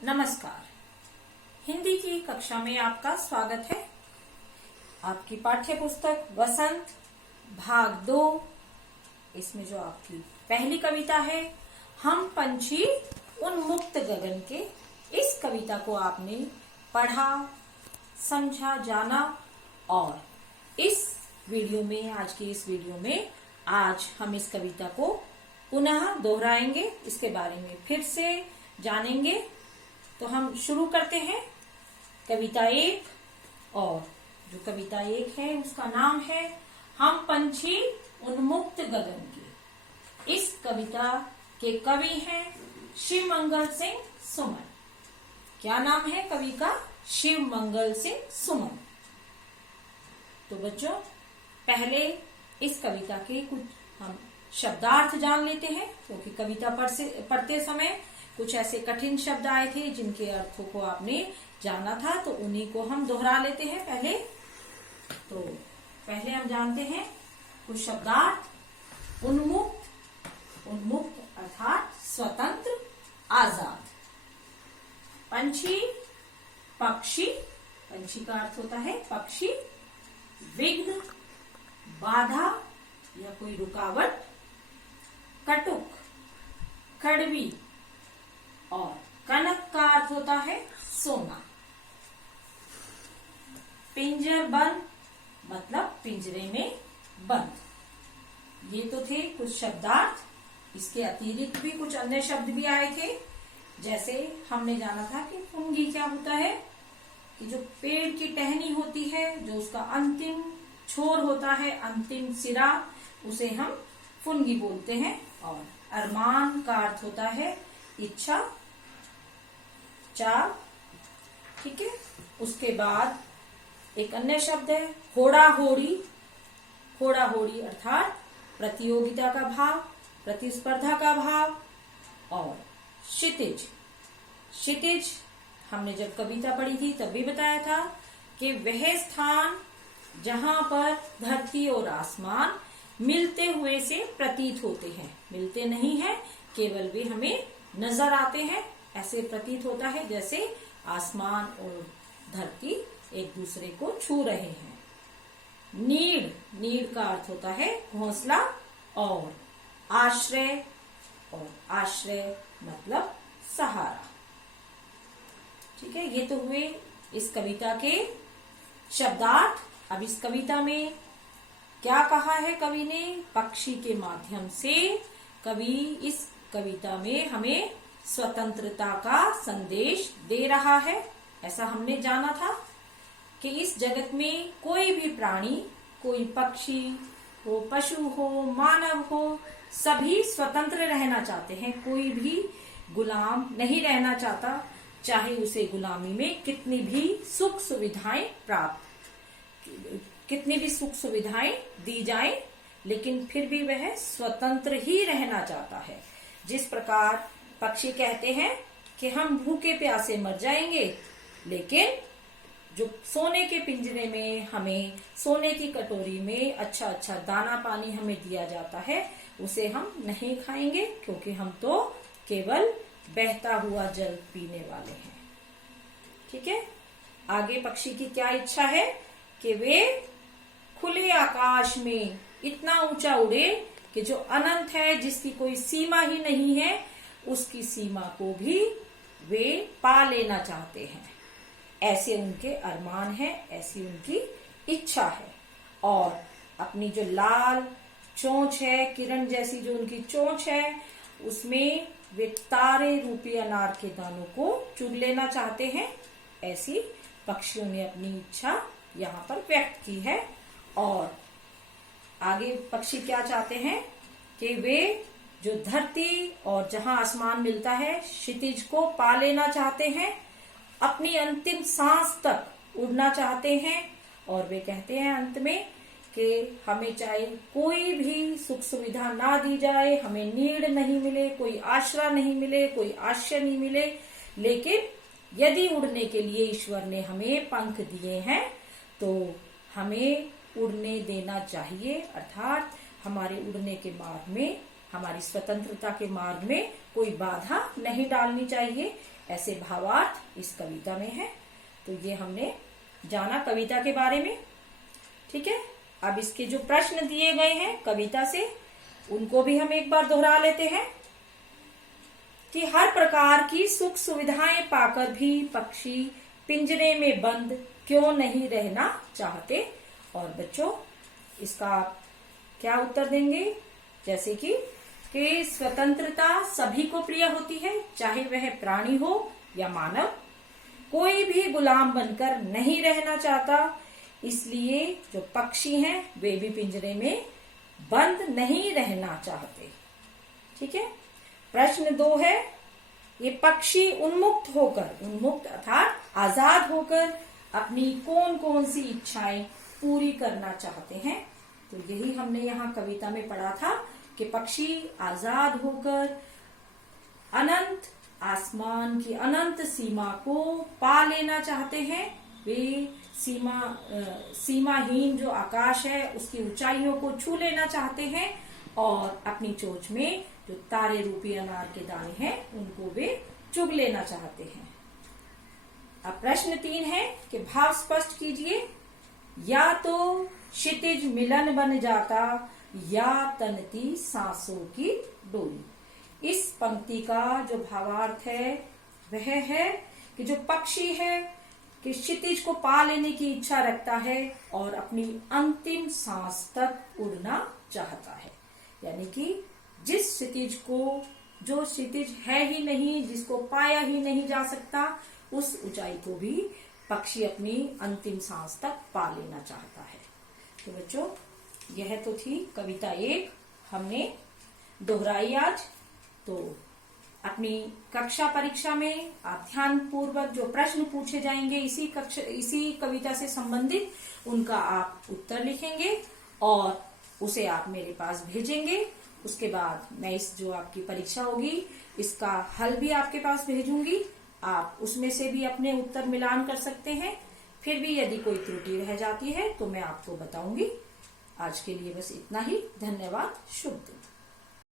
नमस्कार। हिंदी की कक्षा में आपका स्वागत है। आपकी पाठ्य पुस्तक वसंत भाग 2, इसमें जो आपकी पहली कविता है हम पंछी उन्मुक्त गगन के, इस कविता को आपने पढ़ा, समझा, जाना और इस वीडियो में, आज की इस वीडियो में आज हम इस कविता को पुनः दोहराएंगे, इसके बारे में फिर से जानेंगे। तो हम शुरू करते हैं कविता 1। और जो कविता 1 है उसका नाम है हम पंछी उन्मुक्त गगन के। इस कविता के कवि हैं शिव मंगल सिंह सुमन। क्या नाम है कवि का? शिव मंगल सिंह सुमन। तो बच्चों, पहले इस कविता के कुछ हम शब्दार्थ जान लेते हैं, क्योंकि कविता पढ़ते समय कुछ ऐसे कठिन शब्द आए थे जिनके अर्थों को आपने जाना था, तो उन्हीं को हम दोहरा लेते हैं पहले। तो पहले हम जानते हैं कुछ शब्दार्थ। उन्मुक्त, उन्मुक्त अर्थात स्वतंत्र, आजाद। पंछी, पक्षी, पंछी का अर्थ होता है पक्षी। विघ्न, बाधा या कोई रुकावट। कटुक, कड़वी। और कनक का अर्थ होता है सोना। पिंजर बंद मतलब पिंजरे में बंद। ये तो थे कुछ शब्दार्थ। इसके अतिरिक्त भी कुछ अन्य शब्द भी आए थे। जैसे हमने जाना था कि फुनगी क्या होता है, कि जो पेड़ की टहनी होती है, जो उसका अंतिम छोर होता है, अंतिम सिरा, उसे हम फुनगी बोलते हैं। और अरमान का अर्थ होता है इच्छा, चाह। ठीक है। उसके बाद एक अन्य शब्द है होड़ा होड़ी। होड़ा होड़ी अर्थात प्रतियोगिता का भाव, प्रतिस्पर्धा का भाव। और क्षितिज, क्षितिज हमने जब कविता पढ़ी थी तब भी बताया था कि वह स्थान जहां पर धरती और आसमान मिलते हुए से प्रतीत होते हैं। मिलते नहीं है, केवल वे हमें नजर आते हैं। ऐसे प्रतीत होता है जैसे आसमान और धरती एक दूसरे को छू रहे हैं। नीड़, नीड़ का अर्थ होता है घोंसला और आश्रय। और आश्रय मतलब सहारा। ठीक है। ये तो हुए इस कविता के शब्दार्थ। अब इस कविता में क्या कहा है कवि ने? पक्षी के माध्यम से कवि इस कविता में हमें स्वतंत्रता का संदेश दे रहा है। ऐसा हमने जाना था कि इस जगत में कोई भी प्राणी, कोई पक्षी हो, पशु हो, मानव हो, सभी स्वतंत्र रहना चाहते हैं। कोई भी गुलाम नहीं रहना चाहता, चाहे उसे गुलामी में कितनी भी सुख सुविधाएं दी जाएं, लेकिन फिर भी वह स्वतंत्र ही रहना चाहता है। जिस प्रकार पक्षी कहते हैं कि हम भूखे प्यासे मर जाएंगे, लेकिन जो सोने के पिंजरे में हमें, सोने की कटोरी में अच्छा अच्छा दाना पानी हमें दिया जाता है, उसे हम नहीं खाएंगे, क्योंकि हम तो केवल बहता हुआ जल पीने वाले हैं। ठीक है। आगे पक्षी की क्या इच्छा है कि वे खुले आकाश में इतना ऊंचा उड़े कि जो अनंत है, जिसकी कोई सीमा ही नहीं है, उसकी सीमा को भी वे पा लेना चाहते हैं। ऐसे उनके अरमान है, ऐसी उनकी इच्छा है। और अपनी जो लाल चोंच है, किरण जैसी जो उनकी चोंच है, उसमें वे तारे रूपी अनार के दानों को चुग लेना चाहते हैं। ऐसी पक्षियों ने अपनी इच्छा यहाँ पर व्यक्त की है। और आगे पक्षी क्या चाहते हैं कि वे जो धरती और जहां आसमान मिलता है, क्षितिज को पा लेना चाहते हैं, अपनी अंतिम सांस तक उड़ना चाहते हैं। और वे कहते हैं अंत में कि हमें चाहे कोई भी सुख सुविधा ना दी जाए, हमें नीड़ नहीं मिले, कोई आश्रा नहीं मिले, कोई आश्रय नहीं मिले, लेकिन यदि उड़ने के लिए ईश्वर ने हमें पंख दिए हैं तो हमें उड़ने देना चाहिए। अर्थात हमारे उड़ने के मार्ग में, हमारी स्वतंत्रता के मार्ग में कोई बाधा नहीं डालनी चाहिए। ऐसे भावार्थ इस कविता में है। तो ये हमने जाना कविता के बारे में। ठीक है, अब इसके जो प्रश्न दिए गए हैं कविता से, उनको भी हम एक बार दोहरा लेते हैं कि हर प्रकार की सुख सुविधाएं पाकर भी पक्षी पिंजरे में बंद क्यों नहीं रहना चाहते। और बच्चों इसका क्या उत्तर देंगे, जैसे कि स्वतंत्रता सभी को प्रिय होती है, चाहे वह प्राणी हो या मानव। कोई भी गुलाम बनकर नहीं रहना चाहता, इसलिए जो पक्षी हैं वे भी पिंजरे में बंद नहीं रहना चाहते। ठीक है, प्रश्न 2 है, ये पक्षी उन्मुक्त होकर, उन्मुक्त अर्थात आजाद होकर अपनी कौन कौन सी इच्छाएं पूरी करना चाहते हैं। तो यही हमने यहाँ कविता में पढ़ा था कि पक्षी आजाद होकर अनंत आसमान की अनंत सीमा को पा लेना चाहते हैं। वे सीमाहीन जो आकाश है उसकी ऊंचाइयों को छू लेना चाहते हैं और अपनी चोंच में जो तारे रूपी अनार के दाने हैं उनको वे चुग लेना चाहते हैं। अब प्रश्न 3 है कि भाव स्पष्ट कीजिए। या तो क्षितिज मिलन बन जाता या तनती सांसों की डोली। इस पंक्ति का जो भावार्थ है वह है कि जो पक्षी है कि क्षितिज को पा लेने की इच्छा रखता है और अपनी अंतिम सांस तक उड़ना चाहता है। यानी कि जिस क्षितिज को, जो क्षितिज है ही नहीं, जिसको पाया ही नहीं जा सकता, उस ऊंचाई को भी पक्षी अपनी अंतिम सांस तक पा लेना चाहता है। तो बच्चों यह तो थी कविता 1, हमने दोहराई आज। तो अपनी कक्षा परीक्षा में आप ध्यान पूर्वक जो प्रश्न पूछे जाएंगे इसी कविता से संबंधित, उनका आप उत्तर लिखेंगे और उसे आप मेरे पास भेजेंगे। उसके बाद मैं इस जो आपकी परीक्षा होगी इसका हल भी आपके पास भेजूंगी। आप उसमें से भी अपने उत्तर मिलान कर सकते हैं। फिर भी यदि कोई त्रुटि रह जाती है तो मैं आपको बताऊंगी। आज के लिए बस इतना ही। धन्यवाद। शुभ दिन।